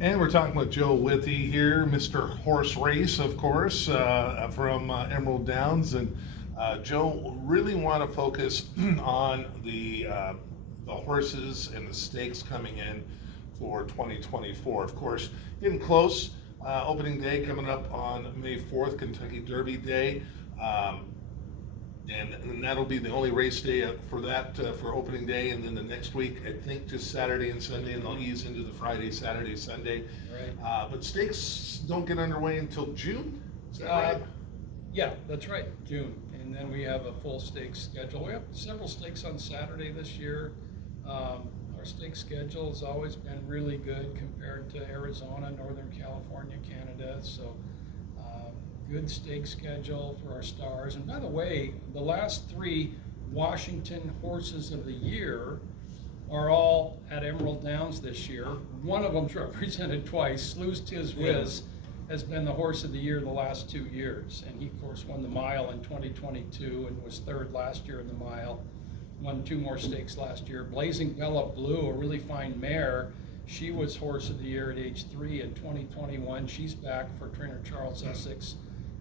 And we're talking with Joe Withy here, Mr. Horse Race, of course, from Emerald Downs. And Joe, really want to focus on the horses and the stakes coming in for 2024. Of course, getting close. Opening day coming up on May 4th, Kentucky Derby Day. And that'll be the only race day for that, for opening day, and then the next week, I think just Saturday and Sunday, and they'll ease into the Friday, Saturday, Sunday. Right. But stakes don't get underway until June, is that right? Yeah, that's right, June. And then we have a full stakes schedule. We have several stakes on Saturday this year. Our stakes schedule has always been really good compared to Arizona, Northern California, Canada. So good stake schedule for our stars. And by the way, the last three Washington Horses of the Year are all at Emerald Downs this year. One of them's represented twice. Slew's Tiz Whiz has been the Horse of the Year the last 2 years. And he, of course, won the mile in 2022 and was third last year in the mile. Won 2 more stakes last year. Blazing Bella Blue, a really fine mare. She was Horse of the Year at age 3 in 2021. She's back for trainer Charles Essex.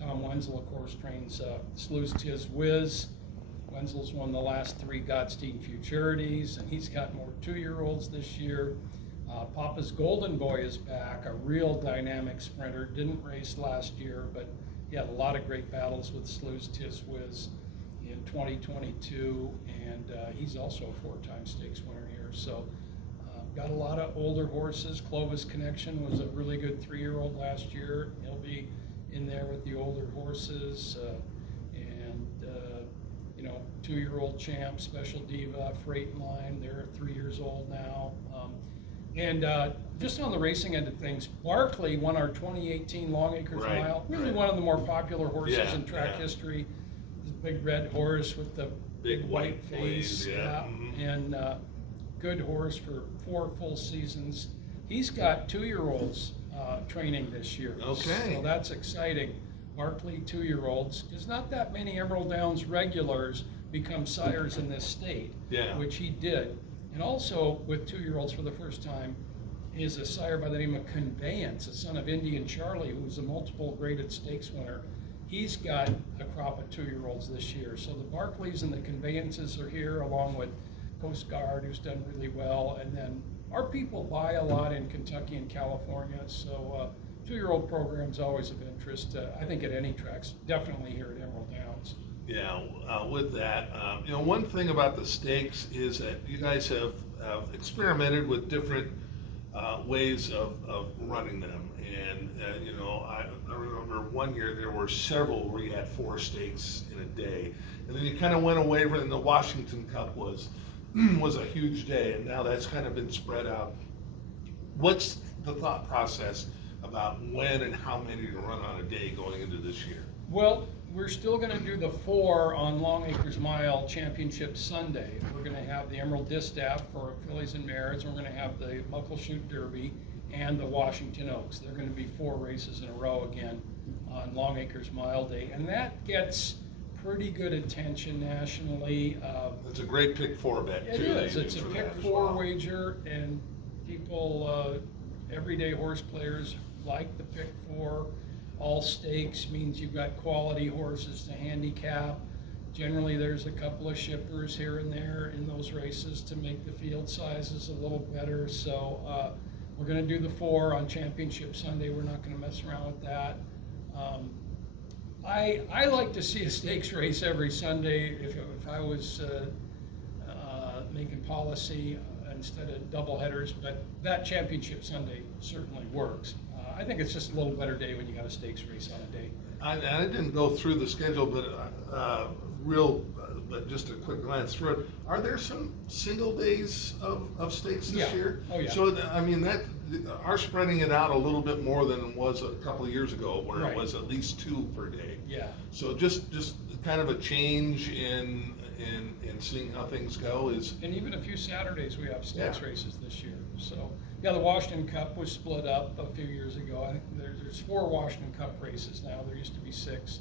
Tom Wenzel, of course, trains Slew's Tiz Whiz. Wenzel's won the last 3 Godstein Futurities, and he's got more 2-year-olds this year. Papa's Golden Boy is back, a real dynamic sprinter. Didn't race last year, but he had a lot of great battles with Slew's Tiz Whiz in 2022, and he's also a 4-time stakes winner here. So got a lot of older horses. Clovis Connection was a really good 3-year-old last year. He'll be in there with the older horses, and 2-year-old Champ, Special Diva, Freight Line, they're 3 years old now. And just on the racing end of things, Barkley won our 2018 Long Acres Mile. Really one of the more popular horses in track history. The big red horse with the big white face. And good horse for 4 full seasons. He's got 2-year-olds training this year. Okay. So that's exciting. Barkley 2-year-olds. There's not that many Emerald Downs regulars become sires in this state, which he did. And also with 2-year-olds for the first time is a sire by the name of Conveyance, a son of Indian Charlie, who's a multiple graded stakes winner. He's got a crop of 2-year-olds this year. So the Barkleys and the Conveyances are here, along with Coast Guard, who's done really well. And then our people buy a lot in Kentucky and California, so 2-year-old program's always of interest, I think at any tracks, definitely here at Emerald Downs. Yeah, with that, one thing about the stakes is that you guys have experimented with different ways of running them. And, I remember one year there were several where you had 4 stakes in a day. And then you kind of went away from, and the Washington Cup was a huge day, and now that's kind of been spread out. What's the thought process about when and how many to run on a day going into this year? Well, we're still going to do the 4 on Long Acres Mile Championship Sunday. We're going to have the Emerald Distaff for fillies and mares, and we're going to have the Muckleshoot Derby and the Washington Oaks. They're going to be 4 races in a row again on Long Acres Mile Day, and that gets pretty good attention nationally. It's a great pick 4 bet too. It is. It's a pick 4 wager, and people, everyday horse players like the pick 4. All stakes means you've got quality horses to handicap. Generally, there's a couple of shippers here and there in those races to make the field sizes a little better. So we're going to do the 4 on Championship Sunday. We're not going to mess around with that. I like to see a stakes race every Sunday if I was making policy instead of double headers, but that Championship Sunday certainly works. I think it's just a little better day when you got a stakes race on a day. I didn't go through the schedule, but just a quick glance through it. Are there some single days of stakes this year? Oh yeah. So I mean that are spreading it out a little bit more than it was a couple of years ago, where it was at least 2 per day. Yeah. So just kind of a change in seeing how things go is. And even a few Saturdays we have stakes races this year. So yeah, the Washington Cup was split up a few years ago. I think there's 4 Washington Cup races now. There used to be 6.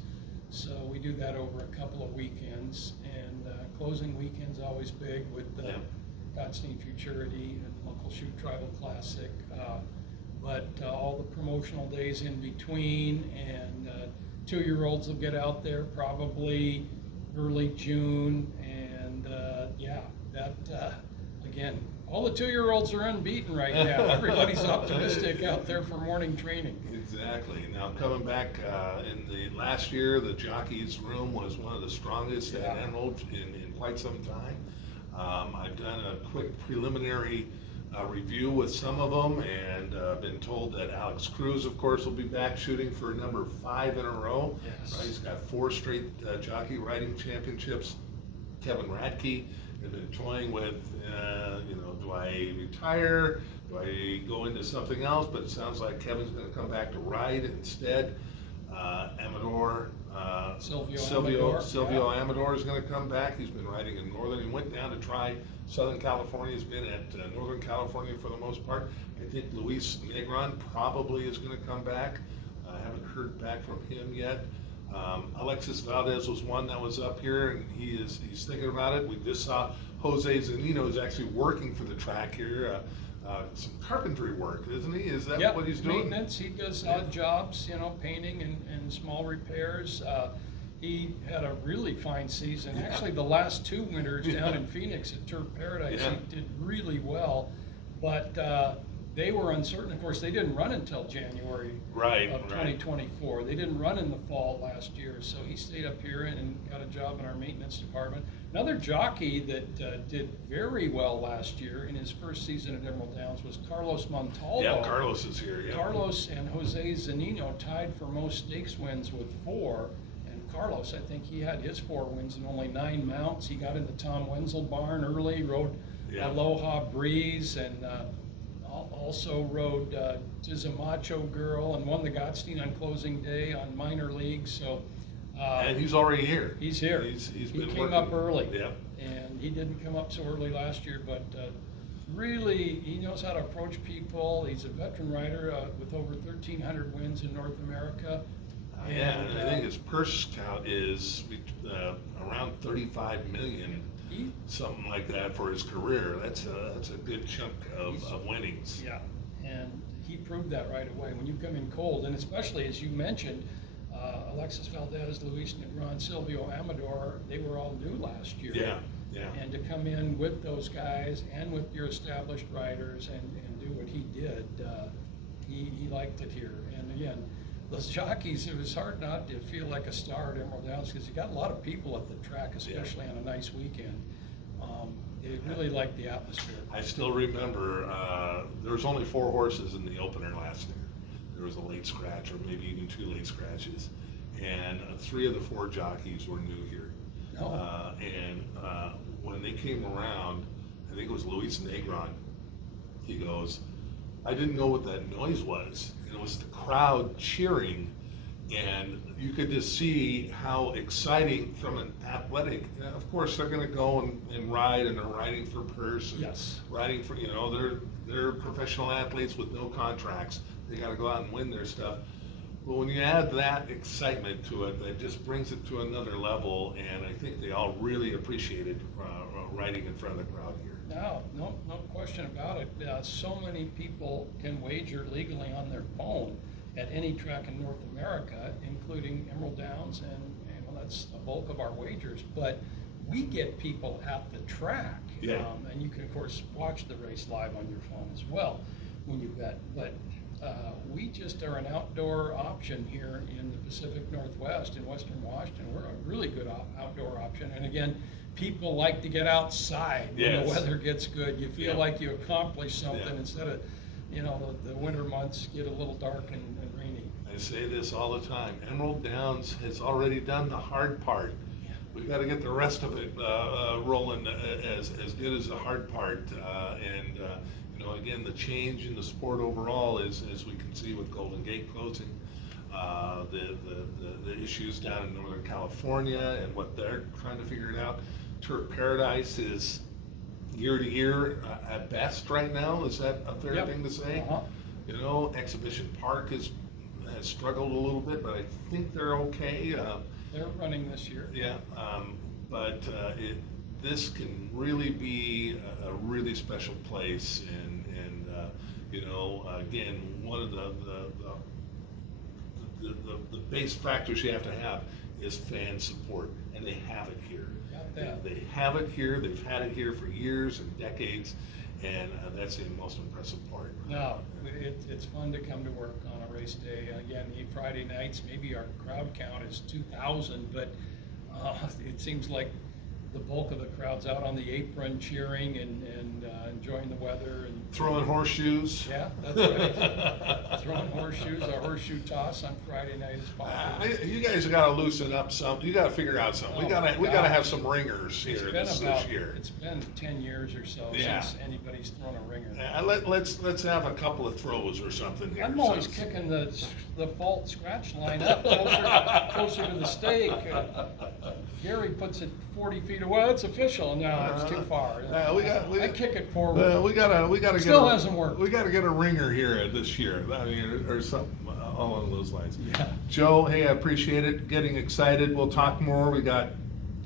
So we do that over a couple of weekends, and closing weekend's always big with the Godstein Futurity and the Muckleshoot Tribal Classic. but all the promotional days in between, and 2-year-olds will get out there probably early June, and yeah, that again, all the 2-year-olds are unbeaten right now. Everybody's optimistic out there for morning training. Exactly. Now coming back in the last year, the jockeys room was one of the strongest at Emerald in quite some time. I've done a quick preliminary review with some of them, and been told that Alex Cruz, of course, will be back shooting for number 5 in a row. Yes. Right? He's got 4 straight jockey riding championships. Kevin Radke has been toying with, do I retire? Do I go into something else? But it sounds like Kevin's going to come back to ride instead. Amador, Silvio Amador is going to come back. He's been riding in Northern. He went down to try Southern California. He's been at Northern California for the most part. I think Luis Negron probably is going to come back. I haven't heard back from him yet. Alexis Valdez was one that was up here, and he's thinking about it. We just saw Jose Zanino is actually working for the track here. Some carpentry work, isn't he? Is that what he's doing? Maintenance. He does odd jobs, painting and small repairs. He had a really fine season. Yeah. Actually, the last 2 winters down in Phoenix at Turf Paradise, he did really well. But they were uncertain. Of course, they didn't run until January of 2024. They didn't run in the fall last year, so he stayed up here and got a job in our maintenance department. Another jockey that did very well last year in his first season at Emerald Downs was Carlos Montalvo. Yeah, Carlos is here. Yeah. Carlos and Jose Zanino tied for most stakes wins with 4. And Carlos, I think he had his 4 wins in only 9 mounts. He got in the Tom Wenzel barn early, rode Aloha Breeze, and also rode Tizamacho Girl, and won the Gottstein on closing day on minor leagues. So. And he's already here. He's here. He came up early. Yep. And he didn't come up so early last year, but really, he knows how to approach people. He's a veteran rider with over 1,300 wins in North America. And I think his purse count is around 35 million, something like that for his career. That's a good chunk of winnings. Yeah, and he proved that right away when you come in cold, and especially as you mentioned, Alexis Valdez, Luis Negron, Silvio Amador, they were all new last year. Yeah. And to come in with those guys and with your established riders and do what he did, he liked it here. And again, those jockeys, it was hard not to feel like a star at Emerald Downs because you got a lot of people at the track, especially on a nice weekend. They really liked the atmosphere. I still remember there was only 4 horses in the opener last year. There was a late scratch, or maybe even 2 late scratches, and 3 of the 4 jockeys were new here. And when they came around, I think it was Luis Negron. He goes, "I didn't know what that noise was." And it was the crowd cheering, and you could just see how exciting from an athletic. Of course, they're going to go and ride, and they're riding for purse. Riding for they're professional athletes with no contracts. They got to go out and win their stuff. But when you add that excitement to it, that just brings it to another level, and I think they all really appreciated riding in front of the crowd here. No question about it. So many people can wager legally on their phone at any track in North America, including Emerald Downs, and that's the bulk of our wagers. But we get people at the track, and you can of course watch the race live on your phone as well when you bet. But we just are an outdoor option here in the Pacific Northwest in Western Washington. We're a really good outdoor option. And again, people like to get outside when the weather gets good. You feel like you accomplished something instead of, the winter months get a little dark and rainy. I say this all the time. Emerald Downs has already done the hard part. We've got to get the rest of it rolling as good as the hard part. Again, the change in the sport overall is, as we can see with Golden Gate closing, the issues down in Northern California and what they're trying to figure it out. Turf Paradise is year to year at best right now. Is that a fair thing to say? Exhibition Park has struggled a little bit, but I think they're okay. They're running this year. But this can really be a really special place, and again, one one of the base factors you have to have is fan support, and they have it here. Got that. They have it here, they've had it here for years and decades, and that's the most impressive part. No, it's fun to come to work on a race day. Again, Friday nights, maybe our crowd count is 2,000, but it seems like the bulk of the crowd's out on the apron cheering and enjoying the weather and Throwing horseshoes. yeah, that's right. Throwing horseshoes, a horseshoe toss on Friday night is popular. You guys gotta loosen up some, you gotta figure out something. Oh We gotta my gosh. have some ringers It's here been this year. it's been 10 years or so Yeah. since anybody's thrown a ringer. Let's have a couple of throws or something here. I'm always So- kicking the fault scratch line up closer to the stake. Gary puts it 40 feet away. It's official. No, it's too far. I kick it forward. We gotta Still get hasn't worked. We gotta get a ringer here this year. I mean, or something along those lines. Yeah. Joe, hey, I appreciate it. Getting excited. We'll talk more. We got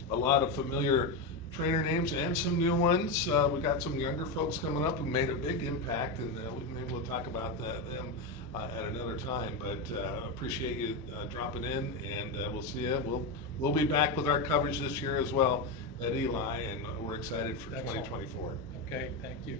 a lot of familiar trainer names and some new ones. We got some younger folks coming up who made a big impact, and maybe we'll talk about them at another time. But appreciate you dropping in, and we'll see you. We'll be back with our coverage this year as well at Eli, and we're excited for Excellent. 2024. Okay, thank you.